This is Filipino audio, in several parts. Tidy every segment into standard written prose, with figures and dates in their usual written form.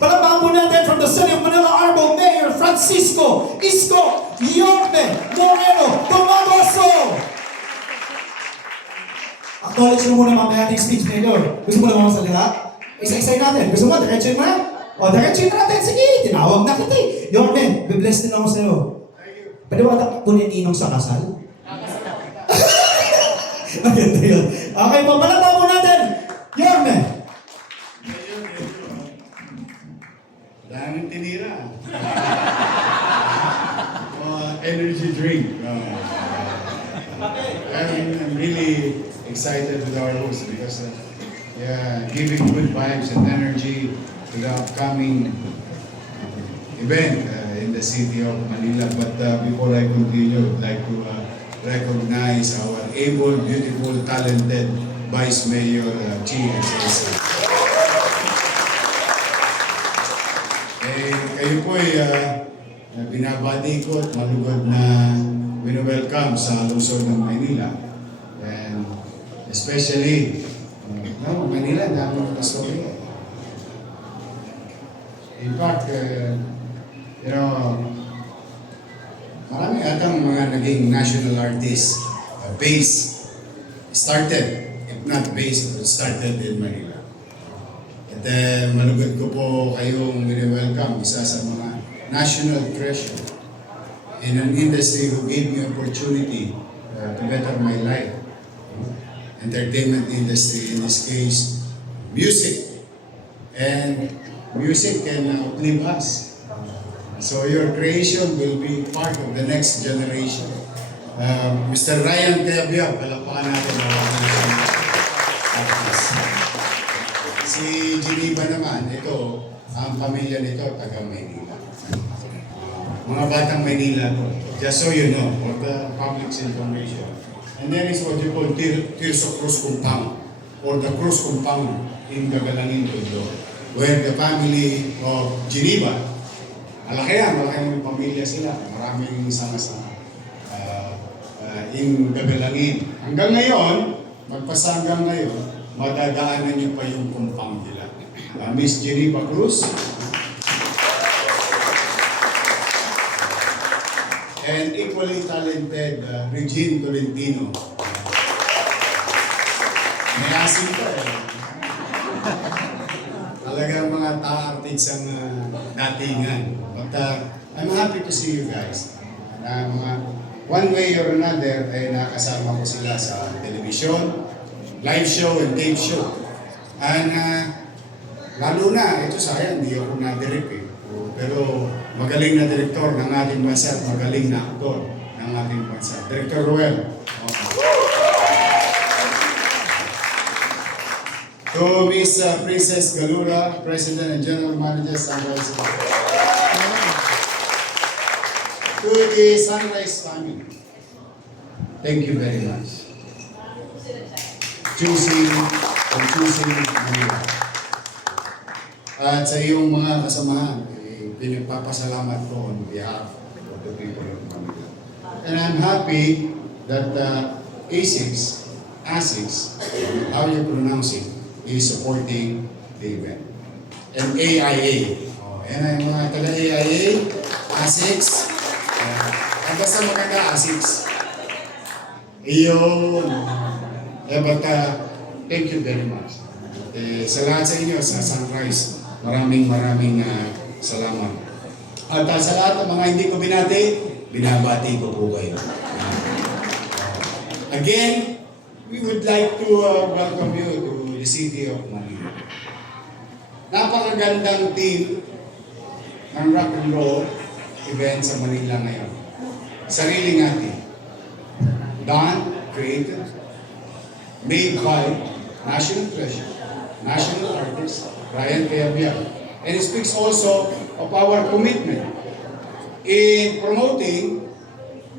Palakpakan po natin from the City of Manila Arbor, Mayor Francisco Isko Yorme Moreno Tomagoso. Acknowledge mo muna mamaya ating speech, Mayor. Gusto mo lang masalita? Isa-isay natin. Gusto mo? Diretso mo na? O, diretso natin. Sige, tinawag na kita eh. Yorme, bibless din ako sa'yo. Pwede ba ata kunin ninong sa kasal? Maganda yun. Okay po, palakpakan po natin. Yorme. Daming tinira. Energy drink. I'm really excited with our host because giving good vibes and energy to the upcoming event in the city of Manila. But before I continue, I'd like to recognize our able, beautiful, talented Vice Mayor Chi Excelsior. Kayo po ay binabati ko at malugod na wino-welcome sa lungsod ng Maynila. And especially, Manila, dami ng kasori. In fact, marami atang mga naging national artists started, if not based, but started in Manila. At malugod ko po kayong welcome, isa sa mga national treasure in an industry who gave me opportunity to better my life. Entertainment industry, in this case, music. And music can outlive us. So your creation will be part of the next generation. Mr. Ryan Cayabyab, palakpakan natin ang si Geneva naman, ito, ang pamilya nito, taga Maynila. Mga batang Maynila to. Just so you know, for the public's information. And then is what you call Tirso Cruz Compound, or the Cruz Compound in Gagalangin, Tondo, where the family of Geneva, malaking pamilya sila, maraming sama-sama in Gagalangin. Hanggang ngayon, magpasanggang ngayon, madadaanan niyo pa yung compound nila. Miss Geneva Cruz and equally talented Regine Tolentino. May asin pa eh. Talagang mga ta-artists ang datingan. But I'm happy to see you guys. Na one way or another ay nakasama ko sila sa television, live show and game show. And lalo na, ito sayang, hindi ako na-direct eh. Pero magaling na direktor ng ating bansa at magaling na aktor ng ating bansa. Director Ruel. To Miss Princess Galura, President and General Manager, Sunrise. To the Sunrise family. Thank you very much. Choosing Manila. At sa iyong mga kasamahan, pinagpapasalamat ko on behalf of the people of Manila. And I'm happy that ASICS, how you pronounce it, is supporting the event. And AIA. Yan ay mga taga-AIA, ASICS, basta maganda ASICS. Iyon. But thank you very much. Sa lahat sa inyo, sa Sunrise, maraming salamat. At sa lahat ng mga hindi ko binabati ko po kayo. Again, we would like to welcome you to the city of Manila. Napakagandang team ng rock and roll event sa Manila ngayon. Sarili natin. Done, created, made by national treasure, national artist, Ryan Cayabyab. And it speaks also of our commitment in promoting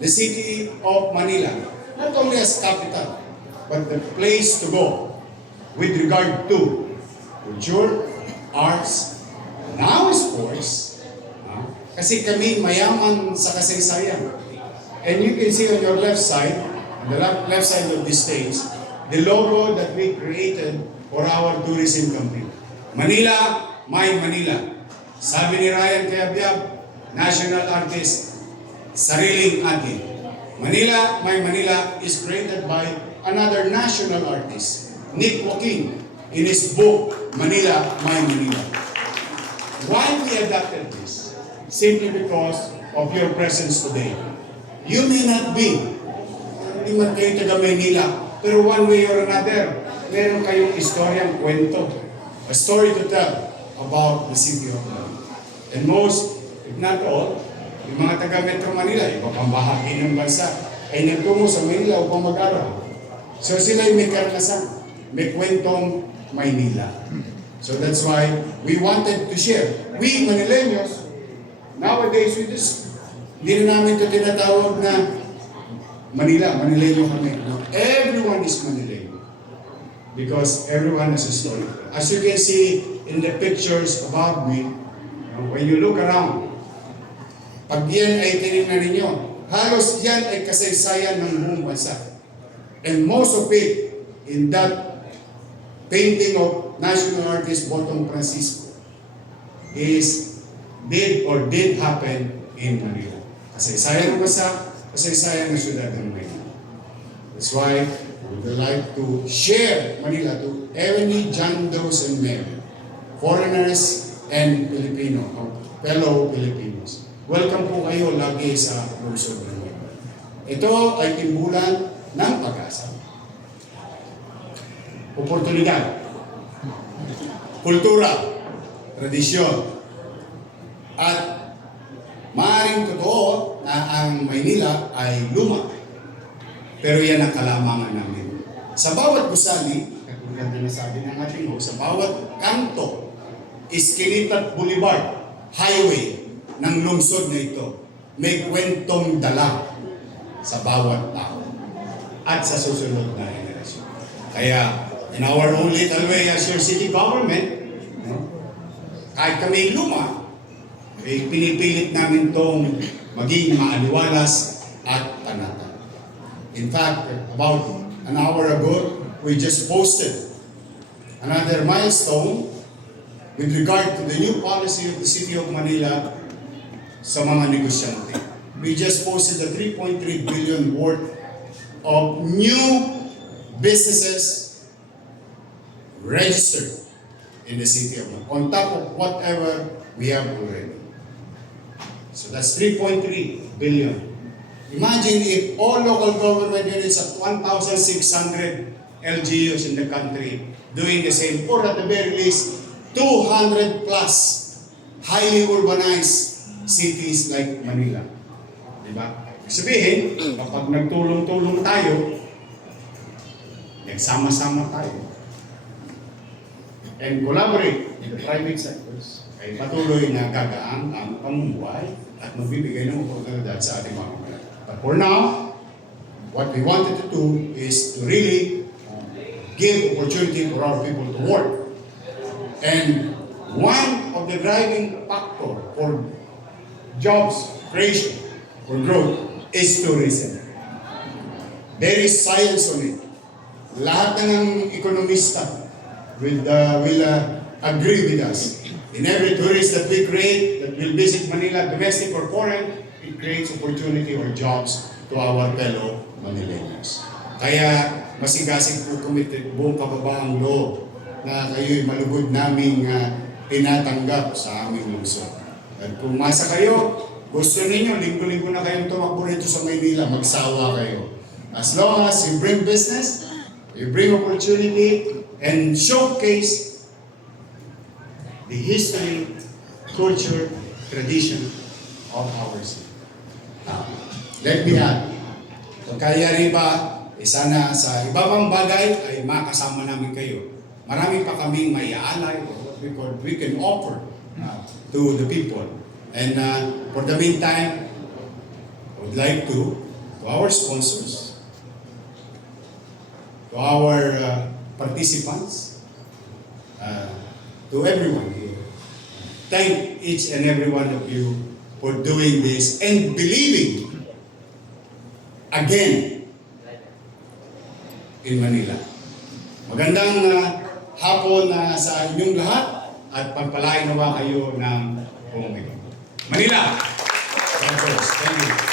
the city of Manila, not only as capital, but the place to go with regard to culture, arts, now sports. Kasi kami mayaman sa kasaysayan. And you can see on your left side, on the left side of this stage, the logo that we created for our tourism company. Manila, my Manila. Sabi ni Ryan Cayabyab, national artist, sariling atin. Manila, My Manila is created by another national artist, Nick Joaquin, in his book, Manila, My Manila. Why we adapted this? Simply because of your presence today. You may not be, hindi man kayo taga Manila, pero one way or another, meron kayong istoryang kwento. A story to tell about the city of Manila. And most, if not all, yung mga taga Metro Manila, iba pang bahagi ng bansa, ay nagtungo sa Manila upang mag-aral. So sila may karanasan, may kwentong Maynila. So that's why we wanted to share. We Manileños, nowadays we just, hindi na namin ito tinatawag na Manila, Manileño kami. No, everyone is Manileño. Because everyone has a story. As you can see in the pictures above me, when you look around, pag yan ay tinignan ninyo, halos yan ay kasaysayan ng buong bansa. And most of it, in that painting of national artist Botong Francisco, did happen in Manila. Kasaysayan ng bansa, kasaysayan ng syudad ng Manila. That's why we would like to share Manila to every John Does and Mary, foreigners and Filipino, fellow Filipinos. Welcome po kayo lagi sa lungsod ng Manila. Ito ay timbulan ng pag-asa. Oportunidad, kultura, tradisyon, at maaaring totoo na ang Maynila ay luma. Pero yan ang kalamangan namin. Sa bawat gusali, katulad na nasabi ng ating host, sa bawat kanto, iskinit at boulevard, highway ng lungsod na ito, may kwentong dala sa bawat tao at sa susunod na henerasyon. Kaya, in our own little way as your city government, kahit kami luma, pinipilit namin itong maging maaliwalas at panata. In fact, about an hour ago, we just posted another milestone with regard to the new policy of the City of Manila sa mga negosyante. We just posted the 3.3 billion worth of new businesses registered in the City of Manila, on top of whatever we have already. So that's 3.3 billion. Imagine if all local government units at 1,600 LGUs in the country doing the same, or at the very least, 200 plus highly urbanized cities like Manila. Diba? Sabihin, kapag nagtulong-tulong tayo, nagsama-sama tayo, and collaborate in the private sectors, ay patuloy na gagaang ang pamumuhay at magbibigay ng oportunidad sa ating mga kababayan. But for now, what we wanted to do is to really give opportunity for our people to work. And one of the driving factor for jobs creation, for growth, is tourism. There is science on it. Lahat na ng ekonomista will agree with us. In every tourist that we create, that will visit Manila, domestic or foreign, it creates opportunity or jobs to our fellow Manileños. Kaya masigasig po committed buong kababaang loob na kayo'y malugod naming tinatanggap sa aming lungsod. At kung masa kayo, gusto ninyo, linggo-linggo na kayong tumakbo rito sa Maynila, magsawa kayo. As long as you bring business, you bring opportunity, and showcase the history, culture, tradition of our city. Let me add, kung kaya rin ba, sana sa iba pang bagay ay makasama namin kayo. Marami pa kaming maiaalay or what we can offer to the people. And for the meantime, I would like to our sponsors, to our participants, to everyone here, thank each and every one of you for doing this and believing again in Manila. Magandang hapon sa inyong lahat at pagpalain nawa kayo ng buong ito. Manila! Thank you.